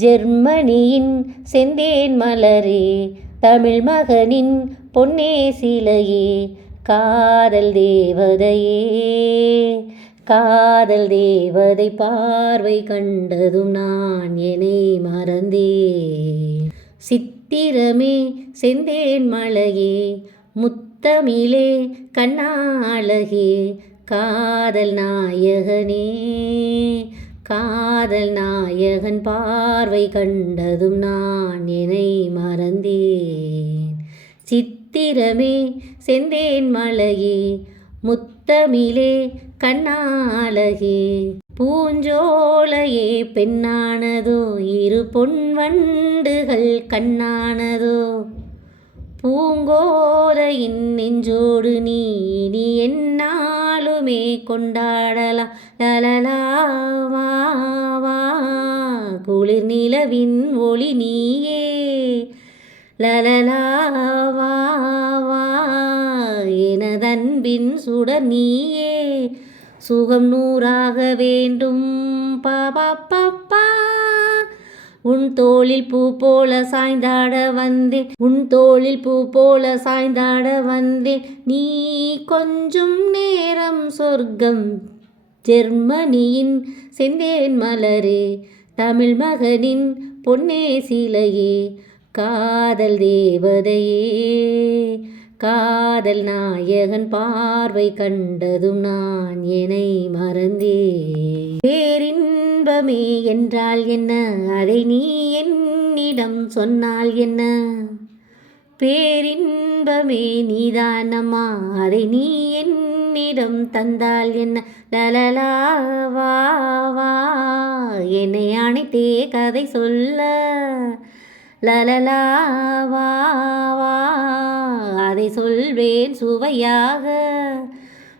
ஜெர்மனியின் செந்தேன் மலரே தமிழ் மகனின் பொன்னே சிலையே காதல் தேவதையே. காதல் தேவதை பார்வை கண்டதும் நான் என்னை மறந்தேன் சித்திரமே செந்தேன் மலையே முத்தமிழே கண்ணாழகே காதல் நாயகனே. காதல் நாயகன் பார்வை கண்டதும் நான் என்னை மறந்தேன். சித்திரமே செந்தேன் மலையே முத்தமிழே கண்ணாழகே பூஞ்சோலையே பெண்ணானதோ இரு பொன் வண்டுகள் கண்ணானதோ. பூங்கோலையின் நெஞ்சோடு நீ நீ என்னாலுமே கொண்டாடலாம் லலலா குளிர் நிலவின் ஒளி நீயே. லலலா எனதன்பின் சுடர் நீயே. சுகம் நூறாக வேண்டும் பாபா பாப்பா உன் தோளில் பூ போல சாய்ந்தாட வந்தேன். உன் தோளில் பூ போல சாய்ந்தாட வந்தேன். நீ கொஞ்சம் நேரம் சொர்க்கம் ஜெர்மனியின் செந்தேன் மலரே. தமிழ் மகனின் பொன்னே சிலையே. காதல் தேவதையே. காதல் நாயகன் பார்வை கண்டதும் நான் என்னை மறந்தேன். பேரின்பமே என்றால் என்ன? அதை நீ என்னிடம் சொன்னால் என்ன? பேரின்பமே நீதானம்மா அதை நீ என்னிடம் தந்தால் என்ன? லலலாவா என்னை அணைத்தே கதை சொல்ல. லலலாவா அதை சொல்வேன் சுவையாக.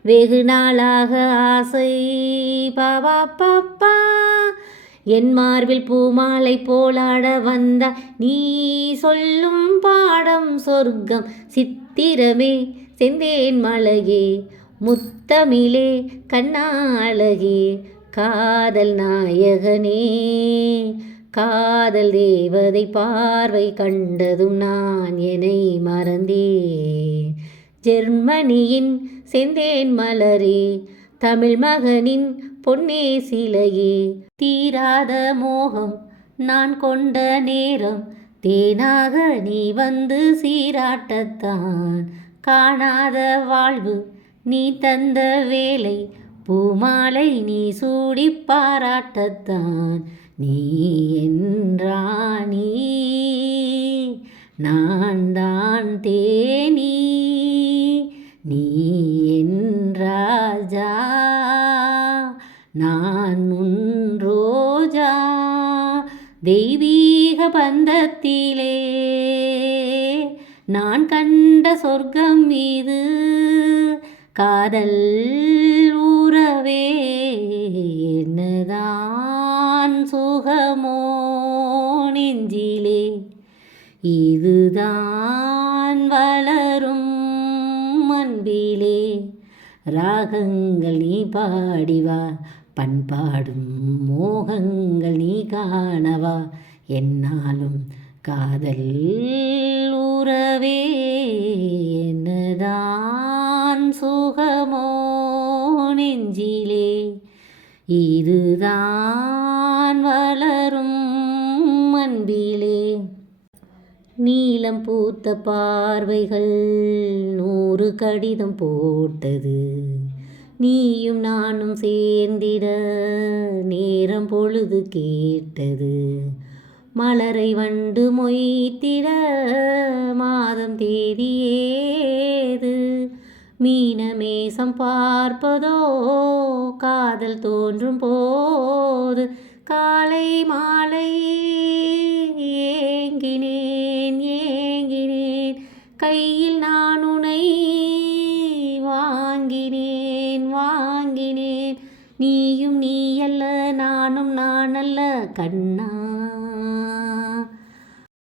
வெகு நாளாக ஆசை. பாபா பாப்பா என் மார்பில் பூமாலை போலாட வந்த நீ சொல்லும் பாடம் சொர்க்கம் சித்திரமே. செந்தேன் மலையே முத்தமிழே கண்ணாழகே காதல் நாயகனே. காதல் தேவதை பார்வை கண்டதும் நான் என்னை மறந்தேன். ஜெர்மனியின் செந்தேன் மலரே தமிழ் மகனின் பொன்னே சிலையே. தீராத மோகம் நான் கொண்ட நேரம் தேனாக நீ வந்து சீராட்டத்தான். காணாத வாழ்வு நீ தந்த வேலை பூமாலை நீ சூடி பாராட்டத்தான். நீ என்றானி நான் தான் தேனி. நீ என்றாஜா நான் உன் ரோஜா. தெய்வீக பந்தத்திலே நான் கண்ட சொர்க்கம் மீது காதல் உறவே இதுதான் வளரும் அன்பிலே. ராகங்கள் நீ பாடிவா பண்பாடும் மோகங்கள் நீ காணவா. என்னாலும் காதல் உறவே என்னதான் சுகமோ நெஞ்சிலே. இதுதான் வளரும் அன்பிலே. நீலம் பூத்த பார்வைகள் நூறு கடிதம் போட்டது. நீயும் நானும் சேர்ந்திட நேரம் பொழுது கேட்டது. மலரை வண்டு மொய்த்திட மாதம் தேதியேது. மீனமேசம் பார்ப்பதோ காதல் தோன்றும் போது. காலை மாலை வாங்கினேன் வாங்கினேன். நீயும் நீ அல்ல நானும் நான் அல்ல கண்ணா.